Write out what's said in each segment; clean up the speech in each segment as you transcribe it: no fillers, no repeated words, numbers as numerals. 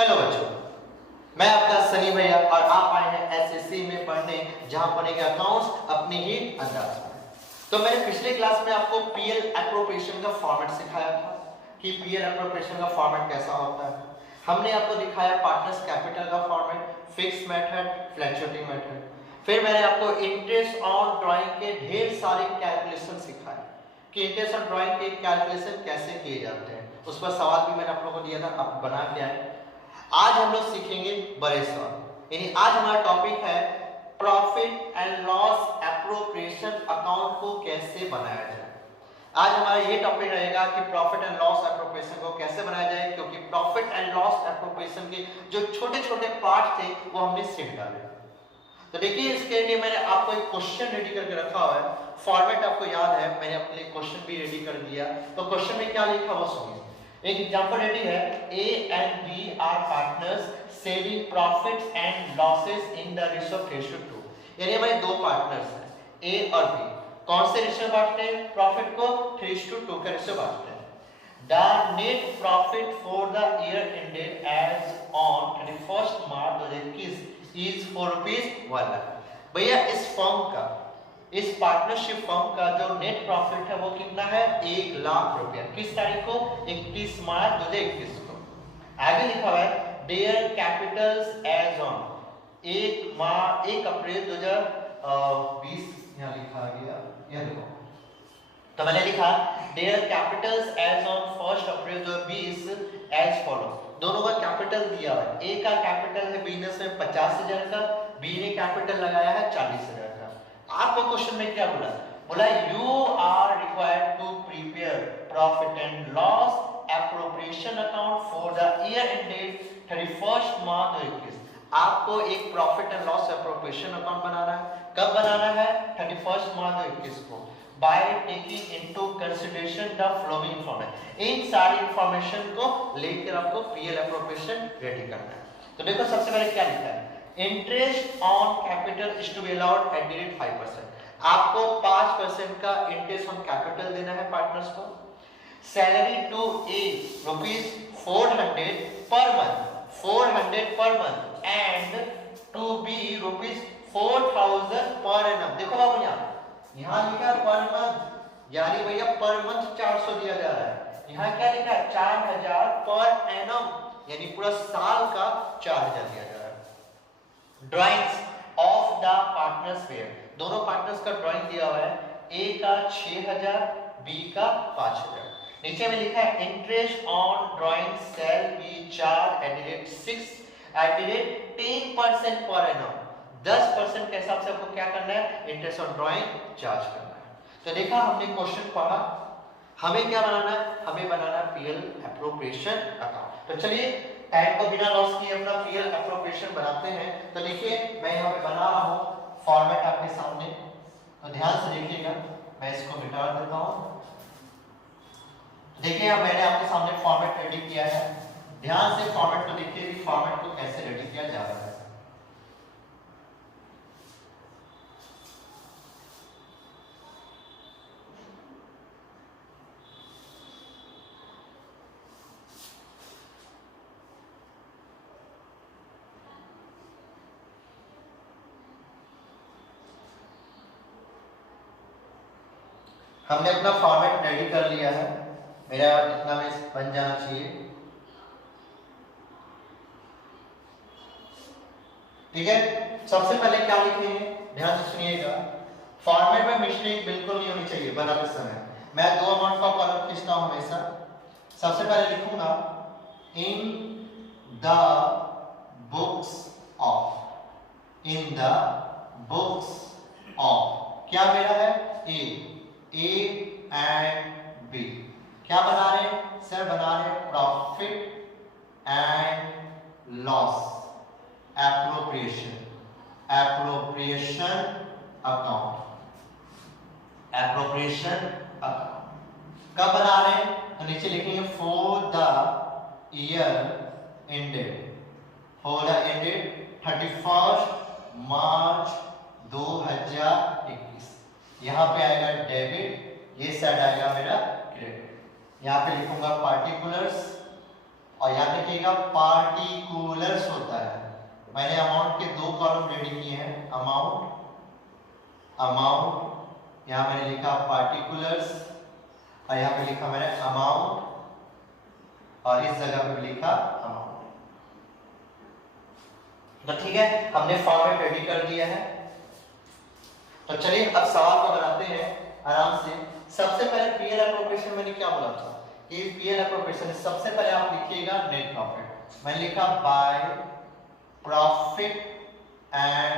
Hello बच्चों, मैं आपका सनी भैया और आप आए हैं एसएससी में पढ़ने, जहां पढ़ेंगे अकाउंट्स अपने ही अंदाज में। तो मैंने पिछले क्लास में आपको पीएल एप्रोप्रिएशन का फॉर्मेट सिखाया था कि पीएल एप्रोप्रिएशन का फॉर्मेट कैसा होता है। हमने आपको दिखाया पार्टनर्स कैपिटल का format, fix method, fluctuating method. फिर मैंने आपको इंटरेस्ट ऑन ड्राइंग के ढेर सारे कैलकुलेशन सिखाए कि इंटरेस्ट ऑन ड्राइंग के कैलकुलेशन कैसे किए जाते हैं। उस पर सवाल भी मैंने आप लोगों को दिया था, आप बना के आए। आज हम लोग सीखेंगे बड़े सवाल, यानी आज हमारा टॉपिक है profit and loss appropriation account को कैसे बनाया जाए। आज हमारा ये टॉपिक रहेगा कि प्रॉफिट एंड लॉस एप्रोप्रिएशन को कैसे बनाया जाए, क्योंकि प्रॉफिट एंड लॉस एप्रोप्रिएशन के जो छोटे छोटे पार्ट थे वो हमने सीख डाले। तो देखिए, इसके लिए मैंने आपको एक क्वेश्चन रेडी करके रखा हुआ है। फॉर्मेट आपको याद है, मैंने अपने लिए क्वेश्चन भी रेडी कर दिया। तो क्वेश्चन में क्या लिखा वो सुनिए। एक एग्जांपल रेडी है, A and B are partners sharing profits and losses in the ratio of 3:2। यानी हमारे दो पार्टनर्स हैं, ए और बी। कौन से रेशियो बांटते हैं? प्रॉफिट को 3:2 का रेशियो बांटते हैं। The net profit for the year ended as on 31 March 2021 is ₹4 भैया इस फर्म का, इस पार्टनरशिप फर्म का जो नेट प्रॉफिट है वो कितना है? 1 लाख रुपया। किस तारीख को? 31 मार्च 2021 को। आगे लिखा हुआ है their capitals as on 1 April 2020। यहाँ लिखा गया, यह देखो, तो मैंने लिखा their capitals as on 1 April 2020 as follow. दोनों का कैपिटल दिया है। ए का कैपिटल है बिजनेस में 50,000 का, बी ने कैपिटल लगाया है 40,000 का। आपको क्वेश्चन में क्या बोला? बोला you are required to prepare profit and loss appropriation account for the year ended 31 March 2021। आपको एक profit and loss appropriation account बनाना है। कब बनाना है? 31 मार्च 2021 को। By taking into consideration the following information. इन सारी इंफॉर्मेशन को लेकर आपको पीएल एप्रोप्रिएशन रेडी करना है। तो देखो, सबसे पहले क्या लिखा है? Interest on capital is to be allowed at 5%। आपको 5% का इंटरेस्ट ऑन कैपिटल देना है पार्टनर्स को। Salary to A ₹400 per month, 400 per month, and to be ₹4,000 per annum. देखो बाबू, यहाँ लिखा पर मंथ, यानी भैया पर मंथ 400 दिया जा रहा है। यहाँ क्या लिखा है? 4,000 पर एनम, यानी पूरा साल का 4,000 दिया जा रहा है। Drawings of the partners fair, दोनों पार्टनर्स का ड्राइंग दिया हुआ है। ए का 6,000, बी का 5,000। नीचे में लिखा है interest on drawing shall be charge at 10% per annum. 10% के हिसाब से आपको क्या करना है? इंटरेस्ट ऑन ड्राइंग चार्ज करना है। तो देखा, हमने क्वेश्चन पढ़ा, हमें क्या बनाना है? हमें बनाना है पीएल एप्रोप्रिएशन अकाउंट। तो चलिए, टाइम को बिना लॉस किए अपना पीएल एप्रोप्रिएशन बनाते हैं। तो देखिए, मैं यहाँ पे बना रहा हूँ फॉर्मेट आपके सामने, तो ध्यान से देखिएगा। मैं इसको मिटा देता हूँ। देखिए, मैंने आपके सामने फॉर्मेट रेडी किया है। ध्यान से फॉर्मेट को देखिए कि फॉर्मेट को कैसे रेडी किया जा रहा है। हमने अपना फॉर्मेट रेडी कर लिया है। मेरा इतना में बन जाना चाहिए, ठीक है। सबसे पहले क्या लिखेंगे? ध्यान से सुनिएगा। फॉर्मेट में मिस्टेक बिल्कुल नहीं होनी चाहिए बनाते समय। मैं 2 अमाउंट का कॉलम खींचता हूं हमेशा। सबसे पहले लिखूंगा in the books of, in the books of, क्या मेरा है? A and B. क्या बना रहे हैं सर? बना रहे हैं profit and loss appropriation, appropriation account, appropriation account. कब बना रहे हैं? तो नीचे लिखेंगे for the year ended, for the ended 31 March 2021। यहाँ पे आएगा डेबिट, ये साइड आएगा मेरा क्रेडिट। यहाँ पे लिखूंगा पार्टिकुलर्स और यहाँ लिखिएगा पार्टिकुलर पार्टिकुलर्स होता है। मैंने अमाउंट के दो कॉलम रेडी किए हैं, अमाउंट, यहाँ मैंने लिखा पार्टिकुलर्स और यहाँ पे लिखा मैंने अमाउंट और इस जगह पे लिखा अमाउंट। तो ठीक है, हमने फॉर्मेट रेडी कर दिया है। तो चलिए अब सवाल को बनाते हैं आराम से। सबसे पहले पीएल एप्रोप्रिएशन मैंने क्या बोला था कि पीएल एप्रोप्रिएशन सबसे पहले आप लिखिएगा नेट प्रॉफिट। मैंने लिखा by profit and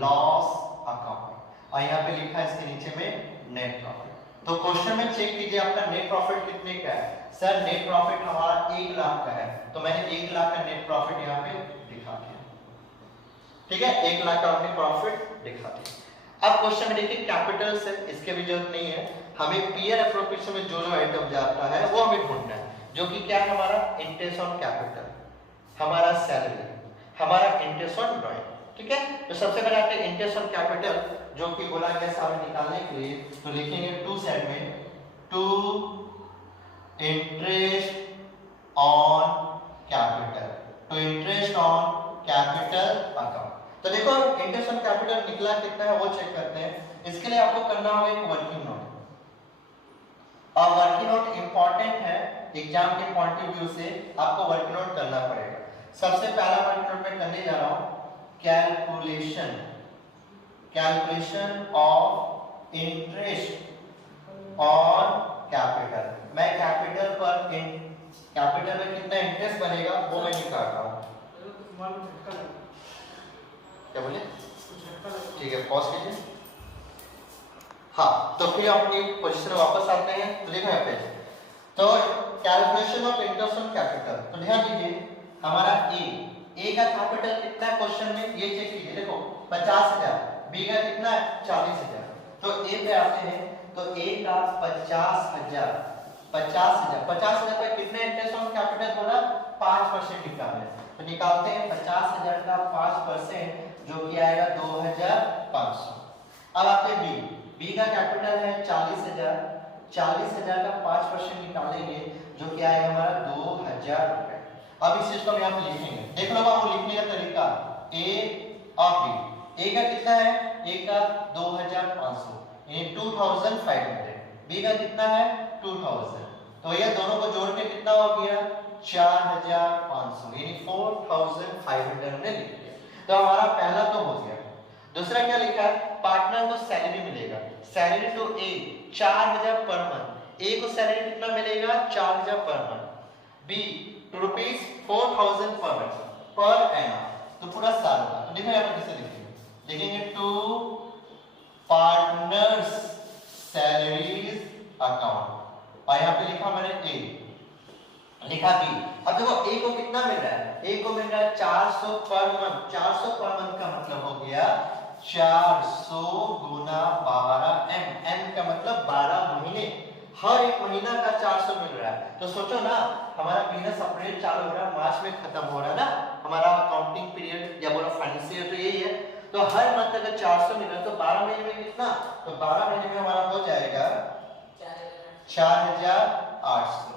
loss account और यहाँ पे लिखा इसके नीचे में नेट प्रॉफिट। तो क्वेश्चन में चेक कीजिए आपका नेट प्रॉफिट कितने का है। सर नेट प्रॉफिट हमारा 1 लाख का है, तो मैंने 1 लाख का नेट प्रॉफिट यहाँ पे दिखा दिया। ठीक है, 1 लाख का हमने प्रॉफिट दिखा दिया। अब क्वेश्चन में देखिए कैपिटल से इसके भी जरूरत नहीं है, हमें पीएल एप्रोप्रिएशन में जो आइटम जाता है वो हमें ढूंढना है, जो कि क्या है हमारा इंटरेस्ट ऑन कैपिटल, हमारा सैलरी, हमारा इंटरेस्ट ऑन ड्राइंग। ठीक है, तो सबसे पहले आते हैं इंटरेस्ट ऑन कैपिटल, जो कि बोला गया सामने निकालने के लिए। तो लिखेंगे टू साइड में टू इंटरेस्ट ऑन कैपिटल, तो इंटरेस्ट ऑन कैपिटल अकाउंट। तो देखो इंटरेस्ट ऑन कैपिटल निकला कितना है वो चेक करते हैं। इसके लिए आपको करना होगा एक वर्किंग नोट, और वर्किंग नोट इंपॉर्टेंट है एग्जाम के पॉइंट ऑफ व्यू से, आपको वर्किंग नोट करना पड़ेगा। सबसे पहला वर्किंग नोट मैं करने जा रहा हूं calculation of interest on capital. मैं कैपिटल पर कैपिटल में कितना इंटरेस्ट बनेगा वो मैं निकाल रहा हूं। क्या बोले? ठीक है, पॉज कीजिए। हाँ, तो फिर अपनी पोजीशन में वापस आते हैं। तो देखो यहाँ पे तो calculation of interest on capital, तो ध्यान दीजिए हमारा ए का कैपिटल कितना है क्वेश्चन में ये चेक कीजिए। देखो 50,000, बी का कितना है 40,000। तो ए पे आते हैं, तो ए का 50,000 पे कितने इंटरेस्ट ऑन कैपिटल बोला 5% निकालना है। तो निकालते हैं 50,000 का 5% जो कि आएगा 2,500। अब आते हैं बी का कैपिटल है 40,000 का 5% निकालेंगे जो कि आएगा हमारा 2,000 रुपए। अब इस चीज को हम यहाँ पे लिखेंगे, देख लो आप लिखने का तरीका ए और बी। ए का कितना है, ए का 2,500 यानी 2,500, बी का कितना है 2,000, तो ये दोनों को जोड़ के कितना हो गया 4,500 यानी 4,500 हमने लिख दिया। तो हमारा पहला तो हो गया। दूसरा क्या लिखा है, पार्टनर को सैलरी मिलेगा, salary to A 4,000 per month. ए को सैलरी कितना मिलेगा 4,000 per month. B ₹4,000 per month per annum, तो पूरा साल का। तो देखो यहाँ पर कैसे लिखेंगे, लिखेंगे टू पार्टनर्स सैलरीज अकाउंट और यहाँ पे लिखा मैंने ए, लिखा बी। अब देखो ए को कितना मिल रहा है, ए को मिल रहा है 400 पर मंथ। 400 पर मंथ का मतलब हो गया 400 गुना 12 एम का मतलब 12 महीने, हर एक महीना का 400 मिल रहा है। तो सोचो ना हमारा बिजनेस अप्रैल चालू हो रहा है, मार्च में खत्म हो रहा है ना हमारा अकाउंटिंग पीरियड या बोलो फाइनेंशियल, तो यही है। तो हर मंथ अगर 400 मिल रहा है तो 12 महीने में कितना, तो 12 महीने में हमारा हो जाएगा 4,800।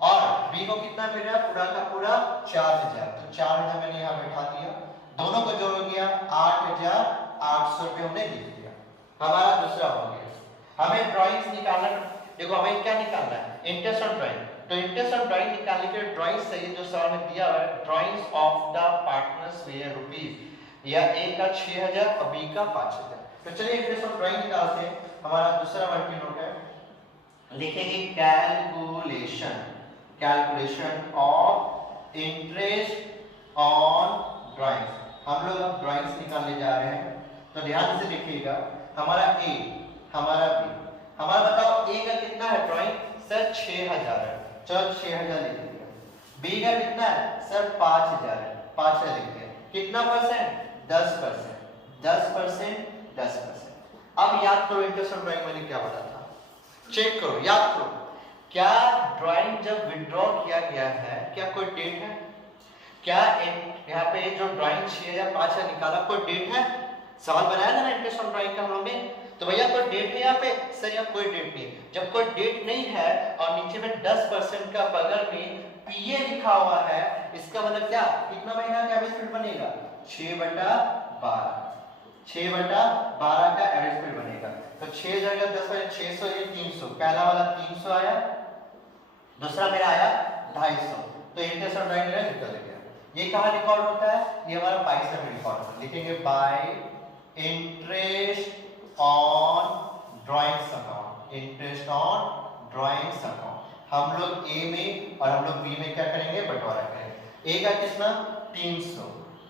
और बी को कितना मिल रहा है पूरा का पूरा 4,000, तो 4,000 मैंने यहाँ बैठा दिया, दोनों को जोड़ गया 8,800 रुपये हमने लिख दिया। हमारा दूसरा हो गया। हमें ड्राइंग्स निकालना, देखो हमें क्या निकालना है इंटरेस्ट ऑन ड्राइंग। तो इंटरेस्ट ऑन ड्राइंग निकालने के लिए ड्राइंग्स चाहिए जो सर ने दिया है, drawings of the partners were rupees, या ए का 6,000 और बी का 5,000। तो चलिए इंटरेस्ट ऑन ड्राइंग निकालते हैं। हमारा दूसरा वर्किंग नोट है, लिखेंगे calculation of interest on drawings. हम लोग अब ड्राइंग्स निकालने जा रहे हैं, तो ध्यान से लिखिएगा। हमारा ए, हमारा बी, हमारा बताओ ए का कितना है ड्राइंग सर 6,000 है, चलो 6,000 लिख दिया। बी का कितना है सर 5,000 है, 5,000 लिख दिया। कितना परसेंट 10%, 10%। अब याद करो इंटरेस्ट ऑन ड्राइंग मैंने क्या बोला था, चेक करो, याद करो। क्या ड्राइंग जब विड्रॉ किया गया है क्या कोई डेट है, क्या यहाँ पे जो ड्राइंग 6,000 5,000 निकाला कोई डेट है, सवाल बनाया था ना इंटरेस्ट ऑन ड्राइंग का हम लोग ने। तो भैया कोई डेट है यहाँ पे? सर यहाँ कोई डेट नहीं। जब कोई डेट नहीं है और नीचे में 10% का बगल में पीए लिखा हुआ है, इसका मतलब क्या, कितना महीना का एवरेज पीरियड बनेगा? 6/12। 6/12 का एवरेज पीरियड बनेगा। तो 6 जगह 10 बजे 600, ये 300, पहला वाला 300 आया, दूसरा मेरा आया 250। तो इंटरेस्ट ऑन ड्राइंग मेरा निकल गया। ये कहाँ रिकॉर्ड होता है? ये हमारा पैसा में रिकॉर्ड होता है। लिखेंगे bye interest on drawings account. Interest on drawings account हम लोग ए में और हम लोग बी में क्या करेंगे? बंटवारा करेंगे। ए का कितना? 300,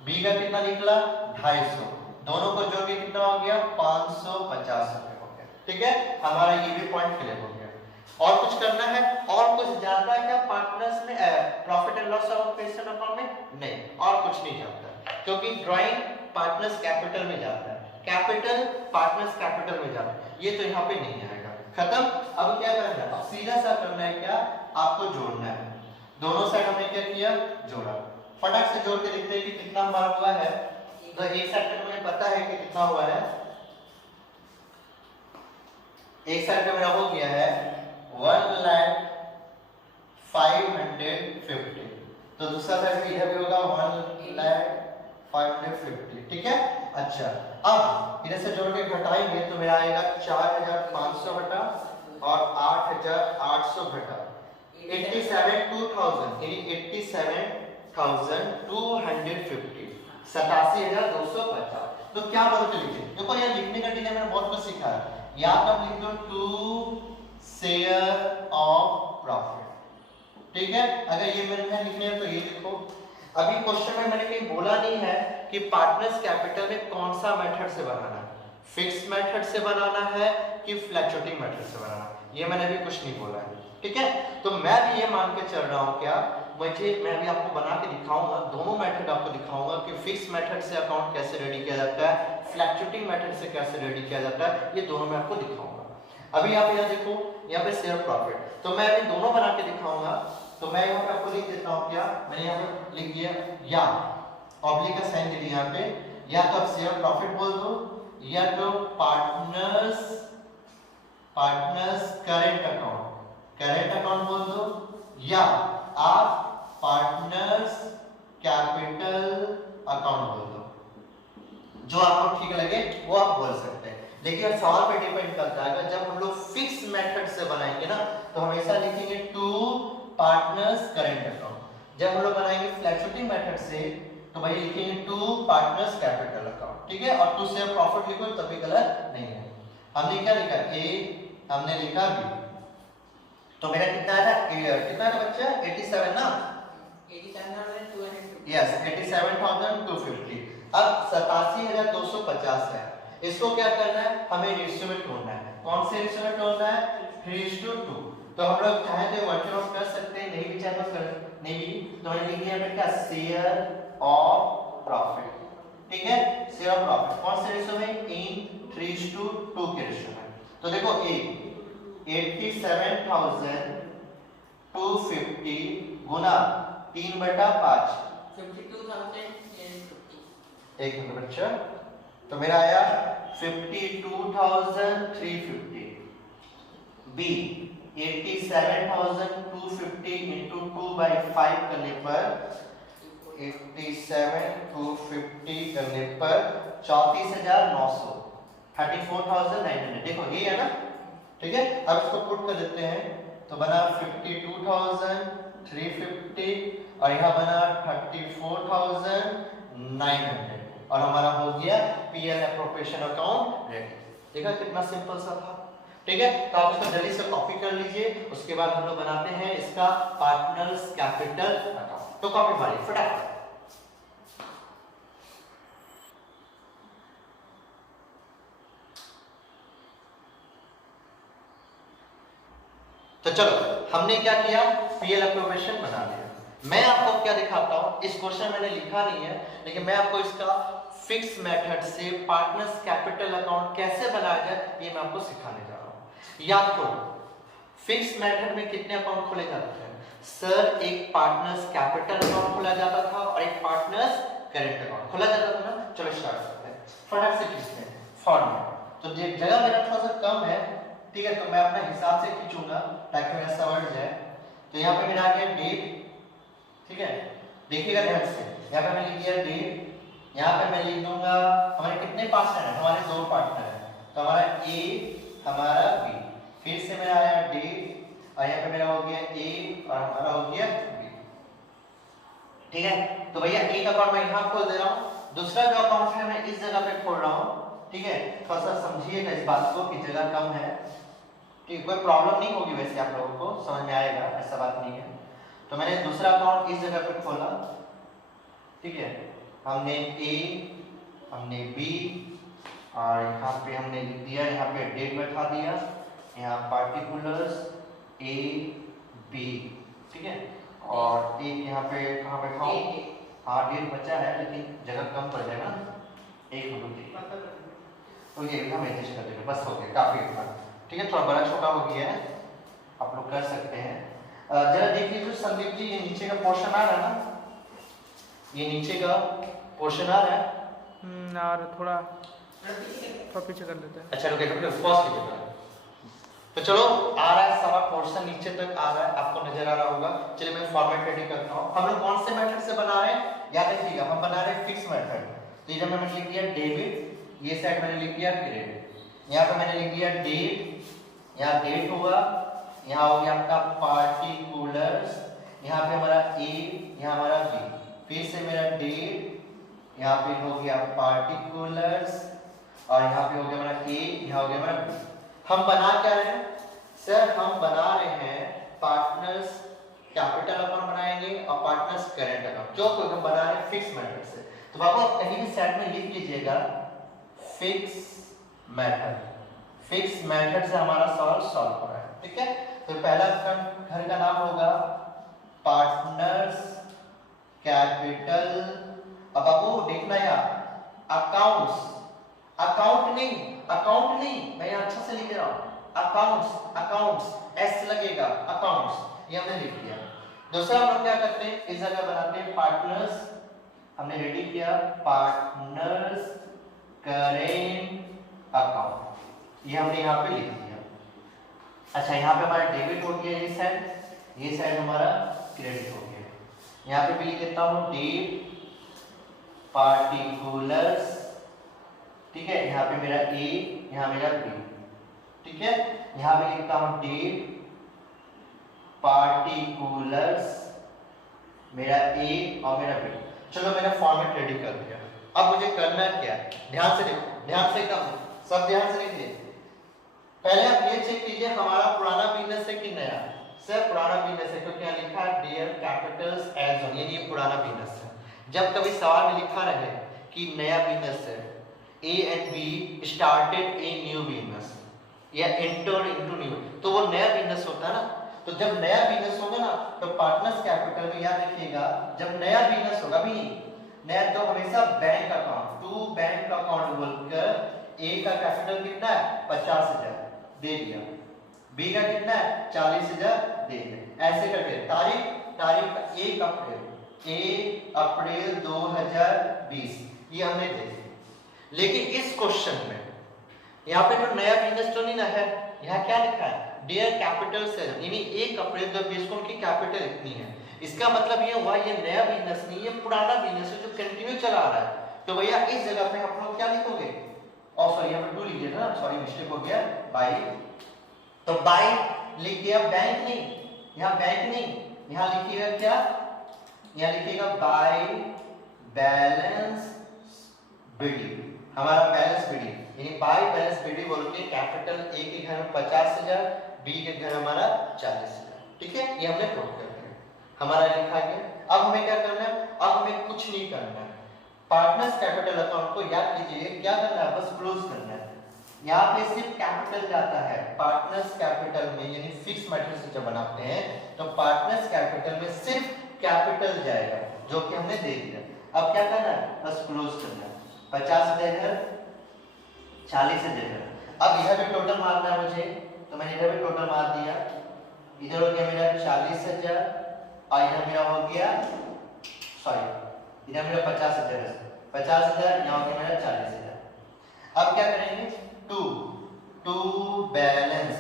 बी का कितना निकला? 250, दोनों को जोड़ के कितना हो गया? 550 रुपए हो गया। ठीक है, हमारा ये भी पॉइंट क्लियर हो गया। और कुछ करना है? और कुछ जानना है क्या पार्टनर्स में, प्रॉफिट एंड लॉस अकाउंट में? नहीं, और कुछ नहीं जानता, क्योंकि ड्राइंग पार्टनर्स कैपिटल में जाता है, कैपिटल पार्टनर्स कैपिटल में जाता है, ये तो यहाँ पे नहीं आएगा। खत्म। अब क्या करना है? अब सीधा सा करना है क्या? आपको जोड़ना है। दोनों साइड हमने क्या किया? जोड़ा। फटाक से जोड़ के देखते हैं कि कितना हमारा हुआ है। तो एक साइड पे मुझे पता है कि कितना हुआ है। एक साइड पे मेरा हो गया है 1,550,000। तो दूसरा साइड पे इधर भी होगा 1,550,000। ठीक है। अच्छा, अब इधर से जोड़ के घटाएंगे तो मेरा आएगा 4,500 घटा और 8,800 घटा 87,250, 87,250। तो क्या बोलते लीजिए? देखो यहाँ लिखने का डिले मैंने बहुत कुछ सीखा है। या तो लिख दो टू शेयर ऑफ प्रॉफिट। ठीक है, अगर ये मैंने लिखने है तो ये लिखो। अभी क्वेश्चन में मैंने कहीं बोला नहीं है कि पार्टनर्स कैपिटल में कौन सा मेथड से बनाना है, फिक्स मेथड से बनाना है कि फ्लक्चुएटिंग मेथड से बनाना है, ये मैंने अभी कुछ नहीं बोला है। ठीक है, तो मैं भी ये मान के चल रहा हूँ क्या, मैं भी आपको बना के दिखाऊंगा, दोनों मेथड आपको दिखाऊंगा कि फिक्स मेथड से अकाउंट कैसे रेडी किया जाता है, फ्लक्चुएटिंग मेथड से कैसे रेडी किया जाता है, ये दोनों मैं आपको दिखाऊंगा। अभी आप यहाँ देखो, यहाँ पे शेयर प्रॉफिट, तो मैं अभी दोनों बना के दिखाऊंगा। तो मैं यहाँ पे आपको लिख देता हूँ क्या, मैंने यहाँ पे लिख दिया या ऑब्लिक का साइन दे दिया यहाँ पे, या तो आप शेयर प्रॉफिट बोल दो, या तो पार्टनर्स करेंट अकाउंट बोल दो, या आप पार्टनर्स कैपिटल अकाउंट बोल दो। जो आपको ठीक लगे वो आप बोल सकते हैं, लेकिन सवाल पे डिपेंड करता है। अगर जब हम लोग फिक्स मेथड से बनाएंगे ना तो हमेशा लिखेंगे टू पार्टनर्स करेंट अकाउंट। जब हम लोग बनाएंगे फ्लक्चुएटिंग मेथड से तो भाई लिखेंगे टू पार्टनर्स कैपिटल अकाउंट। ठीक है, और टू शेयर प्रॉफिट लिखो तभी गलत नहीं है। हमने क्या लिखा? ए, हमने लिखा बी। तो मेरा कितना है? कितना है बच्चा? 87 ना? 87,250। यस, 87,250। अब 87,250 है। इसको क्या करना है? हमें रेशियो में तोड़ना है। कौन से रेशियो में तोड़ना है? 3:2। तो हम लोग चाहे तो वर्किंग ऑफ कर सकते हैं, नहीं भी चाहे तो कर नहीं भी। तो हमने लिख दिया बेटा शेयर ऑफ प्रॉफिट। ठीक है, शेयर ऑफ प्रॉफिट कौन से रेशियो में? इन 3:2 के रेशियो में। तो देखो ए 87,250 गुना 3/5 52,000। एक मिनट बच्चा, तो मेरा आया 52,350। बी 87,250 इंटू 2/5 करने पर 87,250 करने पर 34,900, 34,900। देखो ये है ना? ठीक है, अब इसको पुट कर देते हैं तो बना 52,350 और यहाँ बना 34,900 और हमारा हो गया पीएल एप्रोप्रिएशन अकाउंट रेडी। देखा कितना सिंपल सा था। ठीक है, तो आप इसको जल्दी से कॉपी कर लीजिए। उसके बाद हम लोग बनाते हैं इसका पार्टनर्स कैपिटल अकाउंट। तो कॉपी मारिए फटाफट। तो चलो हमने क्या किया? पीएल एप्रोप्रिएशन बना लिया। मैं आपको क्या दिखाता हूं, इस क्वेश्चन मैंने लिखा नहीं है, लेकिन मैं आपको इसका फिक्स मेथड से पार्टनर्स कैपिटल अकाउंट कैसे बनाया जाए ये मैं आपको सिखाने जा रहा हूं। याद करो, फिक्स मेथड में कितने अकाउंट खोले जाते हैं? सर एक पार्टनर्स कैपिटल अकाउंट खोला जाता था और एक पार्टनर्स करेंट अकाउंट खोला जाता था ना। चलो स्टार्ट करते हैं, फटाक से खींचते हैं फॉर्मूला। तो जगह मेरा थोड़ा सा कम है, ठीक है, तो मैं अपने हिसाब से खींचूंगा ताकि मेरा समझ जाए। तो यहाँ पे मेरा आ गया डेट, ठीक है, देखिएगा ध्यान से, यहाँ पे मैं लिख दिया डेट, यहाँ पे मैं लिख दूंगा हमारे कितने पार्टनर हैं, हमारे 2 पार्टनर हैं, तो हमारा ए हमारा बी, फिर से मेरा आया डेट और यहाँ पे मेरा हो गया ए और हमारा हो गया बी, ठीक है। तो भैया एक अकाउंट मैं यहाँ खोल दे रहा हूँ, दूसरा जो अकाउंट है मैं इस जगह पे खोल रहा हूँ, ठीक है, थोड़ा सा समझिएगा इस बात को कि जगह कम है, ठीक, कोई प्रॉब्लम नहीं होगी, वैसे आप लोगों को समझ में आएगा, ऐसा बात नहीं है। तो मैंने दूसरा अकाउंट इस जगह पे खोला, ठीक है, हमने ए हमने बी और यहाँ पे हमने लिख दिया, यहाँ पे डेट बैठा दिया, यहाँ पार्टिकुलर्स ए बी, ठीक है, और एक यहाँ पे कहाँ बैठाऊँ, हाँ डेट बचा है लेकिन जगह कम पड़ जाएगा ना, एक मिनट, तो ये हम एडजस्ट कर देंगे, बस हो गया, काफी इतना, ठीक है, थोड़ा बड़ा छोटा हो गया है, आप लोग कर सकते हैं। जरा देखिए जो संदीप जी, ये नीचे का पोर्शन आ रहा है ना, ये नीचे का पोर्शन आ रहा है, और थोड़ा पीछे कर लेते हैं। अच्छा रुकिए रुकिए, पॉज कीजिएगा। तो चलो आ रहा है सारा पोर्शन नीचे तक आ रहा है, आपको नजर आ रहा होगा। चलिए मैं फॉर्मेट रेडी करता हूँ। हम लोग कौन से मेथड से बना रहे हैं, याद रखिएगा, हम बना रहे हैं फिक्स मेथड। तो इधर मैंने लिख दिया डेबिट, ये साइड मैंने लिख दिया क्रेडिट, यहाँ पे मैंने लिख दिया डेट, यहाँ डेट होगा, यहाँ हो गया आपका पार्टिकुलर्स, यहाँ पे हमारा ए, यहाँ हमारा बी, फिर से मेरा डेट, यहाँ पे हो गया पार्टिकुलर्स और यहाँ पे हो गया हमारा ए, यहाँ हो गया हमारा बी। हम बना क्या रहे हैं सर, हम बना रहे हैं पार्टनर्स कैपिटल अकाउंट बनाएंगे और पार्टनर्स करेंट अकाउंट, जो कोई हम बना रहे हैं फिक्स मेथड से। तो बाबू आप कहीं भी साइड में लिख लीजिएगा फिक्स मेथड, फिक्स मेथड से हमारा सवाल सॉल्व हो रहा है, ठीक है। तो पहला घर का नाम होगा पार्टनर्स कैपिटल, अब बाबू देखना यार, अकाउंट्स, अकाउंट नहीं, मैं यहाँ अच्छा से लिख रहा हूँ, अकाउंट्स, अकाउंट्स एस लगेगा, अकाउंट्स, ये हमने लिख दिया। दूसरा हम लोग क्या करते हैं, इस जगह बनाते हैं पार्टनर्स, हमने रेडी किया पार्टनर्स करेंट अकाउंट, ये हमने यहाँ पे लिख दिया। अच्छा यहाँ पे हमारा डेबिट हो गया, ये साइड हमारा क्रेडिट हो गया। यहाँ पे भी लिख देता हूँ डेट पार्टिकुलर्स, ठीक है, यहाँ पे मेरा ए, यहाँ मेरा बी, ठीक है, यहाँ पे लिखता हूँ डेट पार्टिकुलर्स, मेरा ए और मेरा बी। चलो मैंने फॉर्मेट रेडी कर दिया। अब मुझे करना क्या है, ध्यान से देखो, ध्यान से एकदम सब ध्यान से देखिए। पहले आप ये चेक कीजिए हमारा पुराना बिजनेस है कि नया। सर पुराना बिजनेस है, क्योंकि यहाँ लिखा है डियर कैपिटल्स एज ऑन, ये पुराना बिजनेस है। जब कभी सवाल में लिखा रहे कि नया बिजनेस है, A and be started a new business या एंटर इनटू न्यू, तो वो नया बिजनेस होता है ना। तो जब नया बिजनेस होगा ना, तो पार्टनर्स कैपिटल में याद रखिएगा, जब नया बिजनेस होगा भी नया, तो हमेशा bank account, to bank account बोलकर ए का कैपिटल कितना है 50,000 दे दिया, बी का कितना है 40,000 दे दिया, ऐसे करके तारीख 1 अप्रैल 2020 ये हमने दे दिया। लेकिन इस क्वेश्चन में यहाँ पे जो नया बिजनेस तो नहीं ना है, यहाँ क्या लिखा है डियर कैपिटल से, यानी 1 अप्रैल 2020 को उनकी कैपिटल इतनी है। इसका मतलब ये हुआ ये नया बिजनेस नहीं, ये पुराना बिजनेस है जो कंटिन्यू चला आ रहा है। तो भैया इस जगह पे आप लोग क्या लिखोगे, और सॉरी यहाँ पे 2 लिख ना, सॉरी मिस्टेक हो गया, बाई, तो बाई लिख दिया, बैंक नहीं, यहाँ बैंक नहीं, यहाँ लिखिएगा क्या, यहाँ लिखिएगा बाई बैलेंस बीडी, हमारा बैलेंस बीडी, यानी बाई बैलेंस बीडी बोल के कैपिटल ए के घर में 50,000, बी के घर हमारा 40,000, ठीक है, ये हमने प्रूव कर दिया, हमारा लिखा गया। अब हमें क्या करना है, अब हमें कुछ नहीं करना है, पार्टनर्स कैपिटल अकाउंट को याद कीजिए क्या करना है, बस क्लोज करना है। यहाँ पे सिर्फ कैपिटल जाता है पार्टनर्स कैपिटल में, यानी फिक्स मेथड से जब बनाते हैं तो पार्टनर्स कैपिटल में सिर्फ कैपिटल जाएगा जो कि हमने दे दिया। अब क्या करना है, बस क्लोज करना है, 50,000 इधर, 40,000 इधर। अब इधर भी टोटल मारना है मुझे, तो मैंने इधर भी टोटल मार दिया, इधर हो गया मेरा 40,000 और इधर मेरा हो गया, सॉरी इधर मेरा 50,000, 50,000 यहाँ हो गया मेरा 40,000। अब क्या करेंगे, टू बैलेंस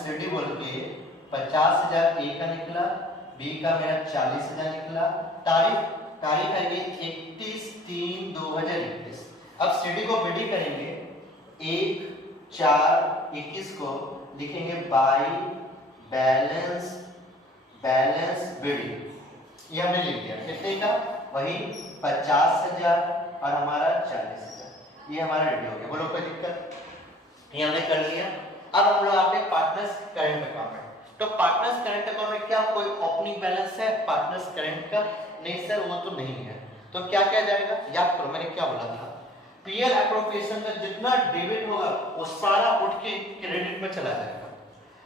सीडी बोल के 50,000 ए का निकला, बी का मेरा 40,000 निकला। तारीख है ये 31/3/2021। अब सीडी को बीडी करेंगे, 1/4/21 को लिखेंगे बाई बैलेंस बीडी। ये हमने लिख दिया, कितने का? वही 50,000 और हमारा 40,000। ये हमारा रेडी हो गया, बोलो कोई दिक्कत? ये हमने कर लिया। अब हम लोग आते हैं पार्टनर्स करंट अकाउंट में। तो पार्टनर्स करंट अकाउंट में क्या कोई ओपनिंग बैलेंस है पार्टनर्स करंट का? नहीं सर, वो तो नहीं है। तो क्या किया जाएगा? याद करो मैंने क्या बोला था, पीएल एप्रोप्रिएशन का जितना डेबिट होगा वो सारा उठ के क्रेडिट में चला जाएगा।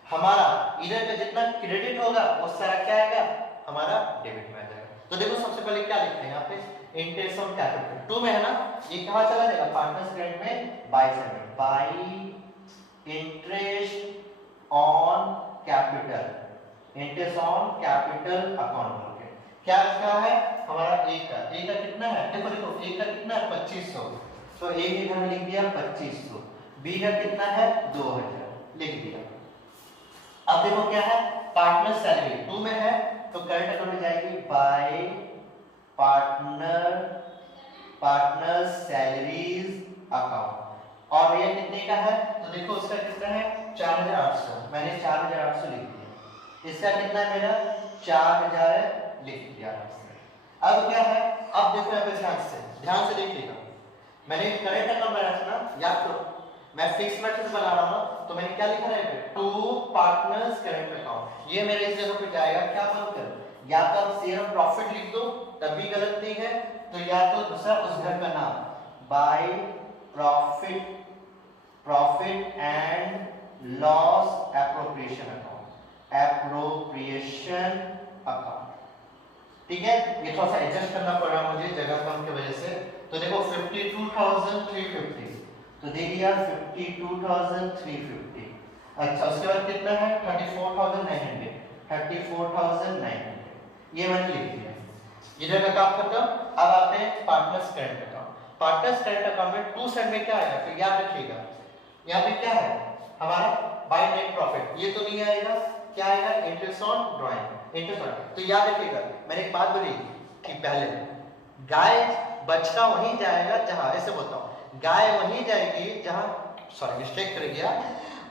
हमारा इधर का जितना क्रेडिट होगा वो सारा क्या आएगा? हमारा डेबिट में आ जाएगा। तो देखो सबसे पहले क्या लिखते हैं यहाँ पे, इंटरेस्ट ऑन कैपिटल 2 में है ना, ये कहाँ चला जाएगा? पार्टनर्स करंट में by interest on capital account बोलते हैं। क्या है हमारा? ए का कितना है? देखो ए का कितना है? 2500। तो ए के घर में लिख दिया 2500। बी का कितना है? 2000 लिख दिया। अब देखो क्या है, पार्टनर सैलरी 2 में है, तो करंट अकाउंट में जाएगी बाय पार्टनर सैलरीज अकाउंट। और ये कितने का है? तो देखो उसका कितना है? 4800। मैंने 4800 लिख दिया। इसका कितना है मेरा? 4000 लिख दिया। अब क्या है? अब देखो यहाँ पे ध्यान से देखिएगा। मैंने करंट अकाउंट बनाया था ना, याद करो मैं फिक्स मेथड बना रहा हूं, तो मैंने क्या लिखा है? To partners current account. ये मेरे इस जगह पे जाएगा, क्या बोलकर? या तो आप शेयर ऑफ प्रॉफिट लिख दो तब भी गलत नहीं है, तो या तो दूसरा उस घर का नाम by profit and loss appropriation account. ठीक है, ये थोड़ा सा एडजस्ट करना पड़ रहा मुझे जगह कम की वजह से। तो देखो 52,350 तो दे दिया 52,350। अच्छा, उसके बाद कितना है? 34,900। ये मैंने लिख दिया। इधर का काम खत्म। अब आते हैं partners current account. Partners current account में 2 साइड में क्या आएगा? तो याद रखिएगा, यहाँ पे क्या है हमारा? By net profit. ये तो नहीं आएगा, क्या आएगा? Interest on drawing. तो याद रखिएगा मैंने एक बात बोली कि पहले गाय बछड़ा वहीं जाएगा जहां, ऐसे बोलता हूं, गाय वहीं जाएगी जहां, सॉरी मिस्टेक कर गया,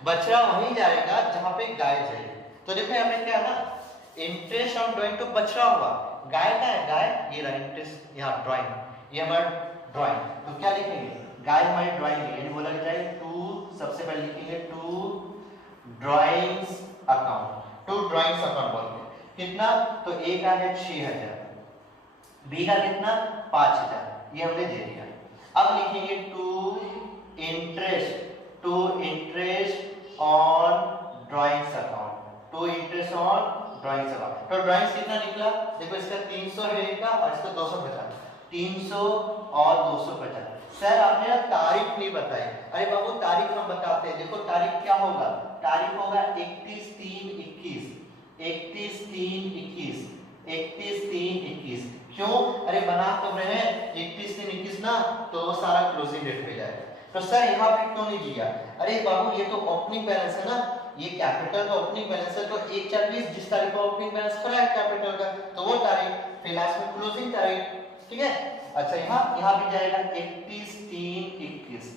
बछड़ा वहीं जाएगा जहां पे गाय जाएगी। तो देखो यहाँ पे क्या है ना, इंटरेस्ट ऑन ड्राइंग तो बछड़ा हुआ, गाय का है गाय, ये रहा इंटरेस्ट, यहाँ ड्राइंग, ये हमारा ड्राइंग। तो क्या लिखेंगे? गाय हमारी ड्राइंग है, यानी बोला जाए टू, सबसे पहले लिखेंगे टू ड्राइंग्स अकाउंट बोल के। कितना? तो ए का है 6000, बी का कितना? 5000, ये हमने दे दिया। अब लिखेंगे to interest on drawings account. तो ड्राइंग्स कितना निकला? देखो इसका 300 है का और इसका 250, 300 और 250। सर आपने ना तारीख नहीं बताई। अरे बाबू तारीख हम बताते हैं। देखो तारीख क्या होगा? तारीख होगा 31/3/21। क्यों? अरे बना तो रहे हैं 31/3/21 ना, तो वो सारा क्लोजिंग डेट पे जाएगा। तो सर यहाँ पे क्यों नहीं दिया? अरे बाबू ये तो ओपनिंग बैलेंस है ना, ये कैपिटल का ओपनिंग बैलेंस है, तो 1/4/20 जिस तारीख को ओपनिंग बैलेंस पड़ा है कैपिटल का, तो वो तारीख, फिर लास्ट में क्लोजिंग तारीख। ठीक है, अच्छा यहाँ भी जाएगा 31/3/21।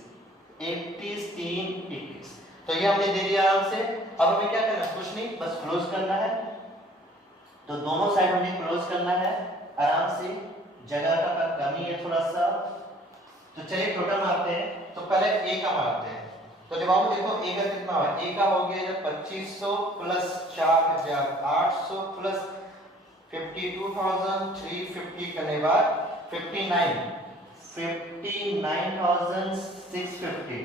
तो ये हमने दे दिया आराम से। अब हमें क्या करना है? कुछ नहीं, बस क्लोज करना है। तो दोनों साइड हमें क्लोज करना है आराम से, जगह का कमी है थोड़ा सा। तो चलिए टोटल मारते हैं। तो पहले ए का मारते हैं। तो जब आप देखो ए का कितना हुआ? ए का हो गया 2500 प्लस 4800 प्लस 52,350 करने बाद 59,650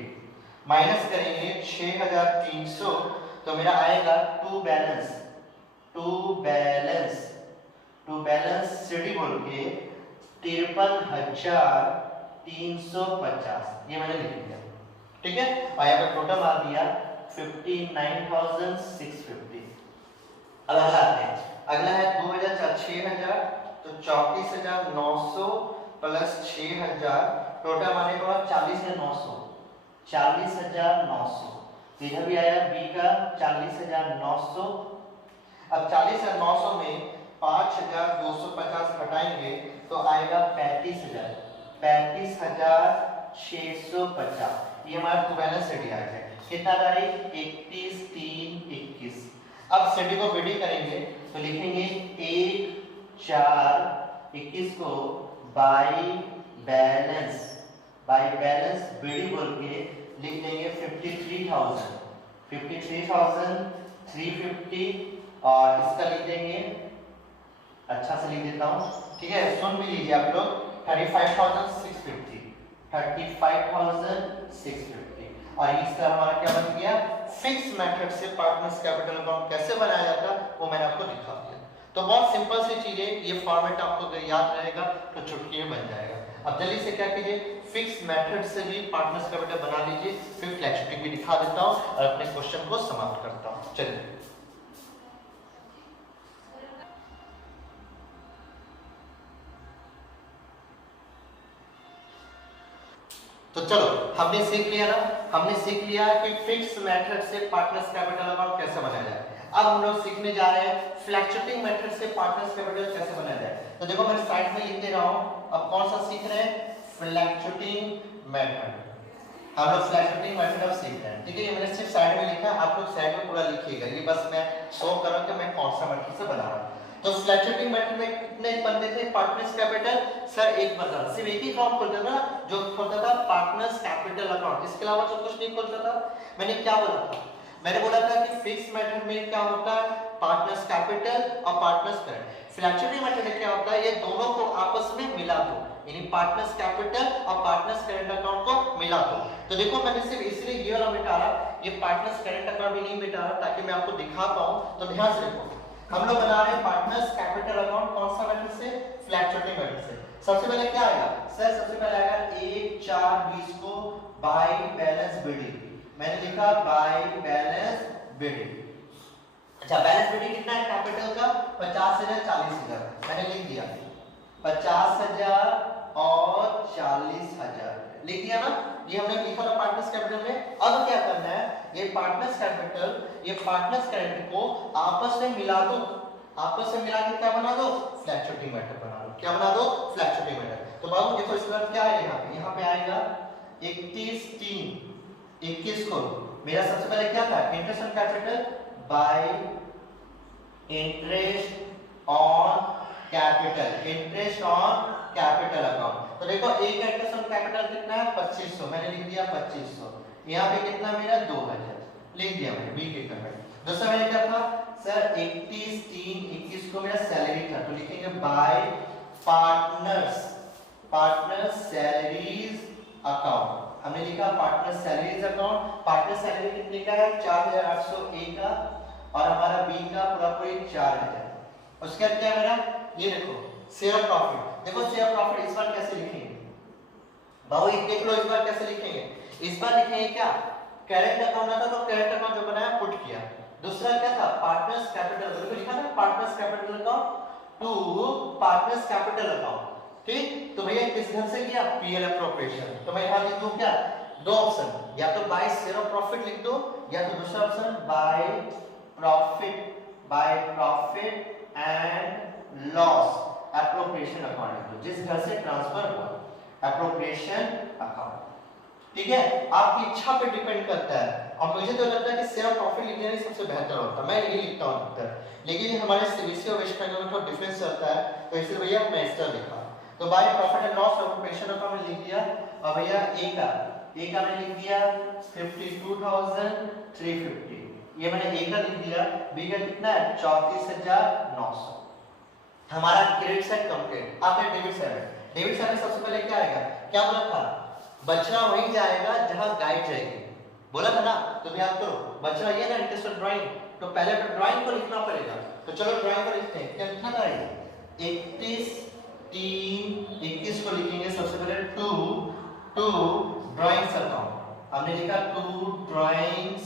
माइनस करेंगे 6,300, तो मेरा आएगा टू बैलेंस सीडी बोल के 53,350, ये मैंने लिख दिया। ठीक है, और यहाँ पे टोटल मार दिया 59,650। अब अगला आते हैं, अगला है 6,000, तो 34,900 प्लस 6,000, टोटल मारने के बाद 40,900, 40,900। तो इधर भी आया बी का 40,900। अब 40,900 में 5,250 घटाएंगे तो आएगा 35,000, 35,650। ये हमारा इक्विवेलेंट सेडी आ जाए। कितना तारीख 31/3/21। अब सेडी को बीडी करेंगे तो लिखेंगे 1/4/21 को बाई बैलेंस बीडी बोल के लिख देंगे 53,350 और इसका लिख देंगे, अच्छा से लिख देता हूँ, ठीक है, सुन भी लीजिए आप लोग, 35,650 और इसका हमारा क्या बन गया, फिक्स मेथड से पार्टनर्स कैपिटल अकाउंट कैसे बनाया जाता है वो मैंने आपको दिखा दिया। तो बहुत सिंपल सी चीजें, ये फॉर्मेट आपको अगर याद रहेगा तो चुटकी में बन जाएगा। अब जल्दी से क्या कीजिए, फिक्स मेथड से भी पार्टनर्स कैपिटल बना लीजिए, फिर फ्लैक्सटिक भी दिखा देता हूँ और अपने क्वेश्चन को समाप्त करता हूँ। चलिए तो चलो हमने सीख लिया ना, हमने सीख लिया कि फिक्स मेथड से पार्टनर्स कैपिटल अकाउंट कैसे बनाया जाए। अब हम लोग सीखने जा रहे हैं फ्लैक्चुएटिंग मेथड से पार्टनर्स कैपिटल कैसे बनाया जाए। तो देखो मैं साइड में लिख दे रहा हूं, अब कौन सा सीख रहे हैं, फ्लैक्चुएटिंग मेथड। हम लोग फ्लैक्चुएटिंग मेथड अब सीख रहे हैं, ठीक है। ये मैंने सिर्फ साइड में लिखा है, आप लोग साइड में पूरा लिखिएगा, ये बस मैं शो कर रहा हूं कि मैं कौन सा मेथड से बना रहा हूं। तो फ्लैक्चुएटिंग मेथड में कितने बनते थे पार्टनर्स कैपिटल, सर एक बना, सिर्फ एक ही अकाउंट खोलता था जो खोलता था पार्टनर्स कैपिटल अकाउंट, इसके अलावा तो कुछ नहीं खोलता था। मैंने क्या बोला था, मैंने बोला था कि फिक्स मेथड में क्या होता है, पार्टनर्स कैपिटल और पार्टनर्स करंट। फ्लैक्चुएटिंग मेथड में क्या होता है, ये दोनों को आपस में मिला दो, यानी पार्टनर्स कैपिटल और पार्टनर्स करंट अकाउंट को मिला दो। तो देखो मैंने सिर्फ इसलिए ये वाला मिटा रहा, ये पार्टनर्स करंट अकाउंट भी नहीं मिटा रहा ताकि मैं आपको दिखा पाऊं। तो ध्यान से देखो, हम लोग बना रहे हैं पार्टनर्स कैपिटल अकाउंट कौन सा मेथड से, फ्लैक्चुएटिंग मेथड से। सबसे पहले क्या आएगा सर, सबसे पहले आएगा 1/4/20 को बाय बैलेंस बीडी, मैंने लिखा बाय बैलेंस बीडी। अच्छा बैलेंस बीडी कितना है कैपिटल का, 50,000 40,000, मैंने लिख दिया 50,000 और 40,000 लिख दिया ना, ये हमने लिखा था पार्टनर्स कैपिटल में। अब क्या करना है, ये पार्टनर्स कैपिटल ये पार्टनर्स करंट को आपस में मिला दो, आपस में मिला के क्या बना दो, फ्लैक्चुएटिंग मेथड बना दो। क्या बना दो, फ्लैक्चुएटिंग मेथड। तो बाबू देखो इसका क्या है, यहाँ पे आएगा 31/3/21 को मेरा सबसे पहले क्या था, interest on capital by interest on capital, interest on capital account. तो देखो एक इंटरेस्ट ऑन कैपिटल कितना है 2500, मैंने लिख दिया 2500। यहाँ पे कितना मेरा 2000 लिख दिया मैंने बी के करंट। दूसरा मैंने क्या था सर 31/3/21 को मेरा सैलरी था, तो लिखेंगे बाय पार्टनर्स सैलरीज अकाउंट, हमने लिखा partner salaries account. Partner salary कितने का है 4,800 का और हमारा बी का पूरा पूरी 4,000। उसके बाद क्या मेरा ये देखो शेयर प्रॉफिट, देखो शेयर प्रॉफिट इस बार कैसे लिखेंगे बाबू, ये देख लो इस बार कैसे लिखेंगे, इस बार लिखेंगे क्या, करंट अकाउंट था तो करंट अकाउंट जो बनाया पुट किया। दूसरा क्या था पार्टनर्स कैपिटल, देखो लिखा ना partners capital account to partners capital account, ठीक। तो भैया किस ढंग से किया, पीएल एप्रोप्रिएशन। तो मैं यहां लिख दूं क्या, दो ऑप्शन, या तो बाय शेयर ऑफ प्रॉफिट लिख दो या तो दूसरा option by profit and loss appropriation account लिख दो, जिस घर से ट्रांसफर हुआ एप्रोप्रिएशन अकाउंट, ठीक है। आपकी इच्छा पे डिपेंड करता है और मुझे तो लगता है कि शेयर प्रॉफिट लिखने में सबसे बेहतर होता है, मैं यही लिखता हूं अधिकतर, लेकिन हमारे सीबीएसई और वेस्ट बंगाल में थोड़ा डिफरेंस चलता है, तो इसलिए भैया मैं इस तरह लिखा। तो by profit and loss appropriation account में लिख दिया और भैया ए का मैंने लिख दिया 52,350, ये मैंने ए का लिख दिया। बी का कितना है 34,900। हमारा क्रेडिट साइड कंप्लीट, आपने डेबिट साइड में सबसे पहले क्या आएगा, क्या बोला था, बचना वहीं जाएगा जहां गाइड जाएगी, बोला था ना। तो ध्यान करो बचना ये ना इंटरेस्ट ऑफ ड्राइंग, तो पहले तो ड्राइंग को लिखना पड़ेगा। तो चलो ड्राइंग को लिखते हैं, क्या लिखना पड़ेगा 31/3/21 को लिखेंगे सबसे पहले टू ड्राइंग्स अकाउंट, हमने लिखा टू ड्राइंग्स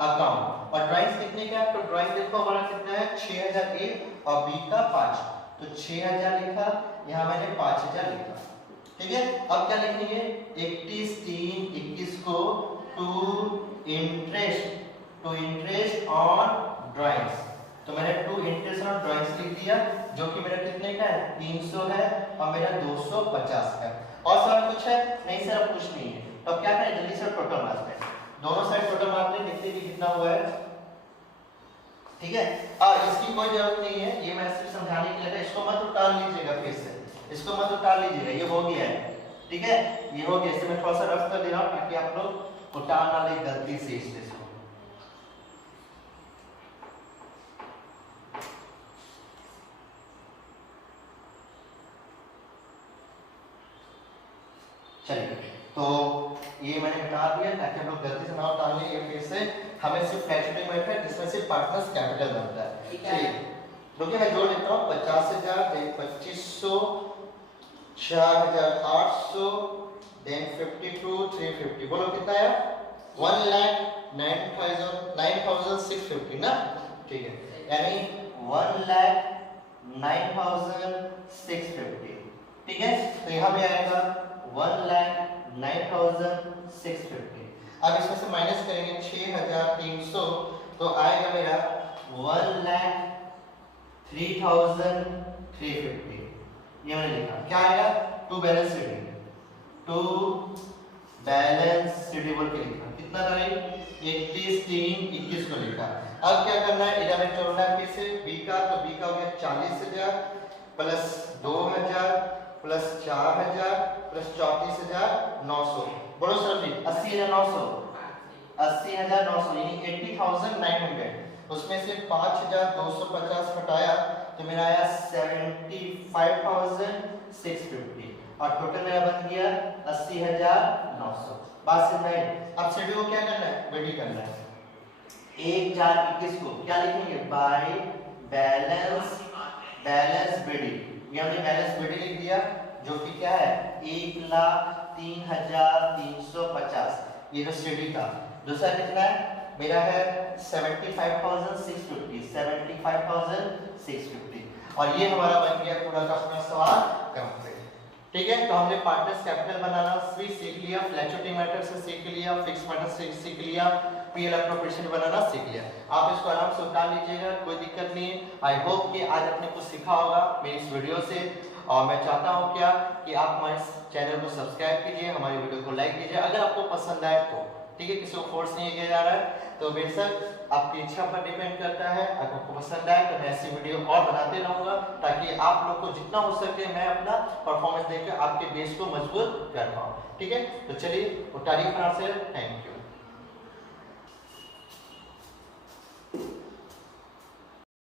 अकाउंट। और ड्राइंग्स कितने का है, तो ड्राइंग देखो हमारा कितना है 6,001 और बी का 5, तो 6,000 लिखा, यहाँ मैंने 5,000 लिखा, ठीक है। अब क्या लिखेंगे 31/3/21 को टू इंटरेस्ट ऑन ड्राइंग्स। तो मैंने टू इंटरेस्ट ऑन ड्राइंग्स लिख दिया, जो कि मेरा कितने का है 300 है और मेरा 250 का है। और सर कुछ है नहीं सर, अब कुछ नहीं है। तो अब क्या करें, जल्दी से टोटल मार्क्स लें, दोनों साइड टोटल मार्क्स लें, देखते हैं कितना हुआ है। ठीक है, इसकी कोई जरूरत नहीं है, ये मैं सिर्फ समझाने के लिए, इसको मत उतार लीजिएगा, फिर से इसको मत उतार लीजिएगा, ये हो गया है। ठीक है, ये हो गया, इसे मैं थोड़ा सा रफ कर दे रहा हूं ताकि आप लोग उतार ना ले गलती से इसको। चलिए, तो ये मैंने बता दिया ताकि हम लोग गलती से ना उतार ले। ये फिर से हमें सिर्फ फ्लैक्चुएटिंग मेथड है जिसमें सिर्फ पार्टनर्स कैपिटल बनता है। चलिए देखिए, मैं जोड़ लेता हूँ 50,000 देन 2500 4,800 देन 52 350, बोलो कितना आया 1,09,650 ना। ठीक है, यानी 1,09,650। ठीक है, तो यहाँ पे आएगा 1,09,650। अब इसमें से माइनस करेंगे 6,300, तो आएगा मेरा 1,03,350। ये मैंने लिखा, क्या आएगा टू बैलेंस सिटी बोल के लिखा। कितना करें 31 3 21 को लिखा। अब क्या करना है, इधर में जोड़ना है फिर से बी का, तो बी का हो गया 40,000 प्लस 2,000 प्लस 4,000 प्लस 34,900, बोलो सर जी 80,900 यानी 80,900। उसमें से 5,250 घटाया तो मेरा आया 75,650 और टोटल मेरा बन गया 80,900। बात समझ आई। अब सीडी को क्या करना है, बेटी करना है। 1 4 21 को क्या लिखेंगे, बाय बैलेंस बेडी। ये हमने बैलेंस बेडी लिख दिया, जो कि क्या है 1,03,350। ये जो सीडी था। दूसरा कितना है मेरा है 75,650 और ये हमारा बन गया पूरा का पूरा सवाल कंप्लीट। ठीक है, तो हमने पार्टनर्स कैपिटल बनाना भी सीख लिया, फ्लैक्चुएटिंग मेथड से सीख लिया, फिक्स मेथड से सीख लिया, पीएल एप्रोप्रिएशन बनाना सीख लिया। आप इसको आराम से उतार लीजिएगा, कोई दिक्कत नहीं है। आई होप कि आज आपने कुछ सीखा होगा मेरी इस वीडियो से। और मैं चाहता हूं क्या कि आप हमारे चैनल को सब्सक्राइब कीजिए, हमारी वीडियो को लाइक कीजिए अगर आपको पसंद आए तो। ठीक है, किसी को फोर्स नहीं किया जा रहा है, तो बेशक आपकी इच्छा पर डिपेंड करता है। अगर आपको पसंद आए तो मैं ऐसी वीडियो और बनाते रहूंगा ताकि आप लोग को जितना हो सके मैं अपना परफॉर्मेंस देकर आपके बेस को मजबूत कर पाऊं। ठीक है, तो चलिए उतारिए से, थैंक यू।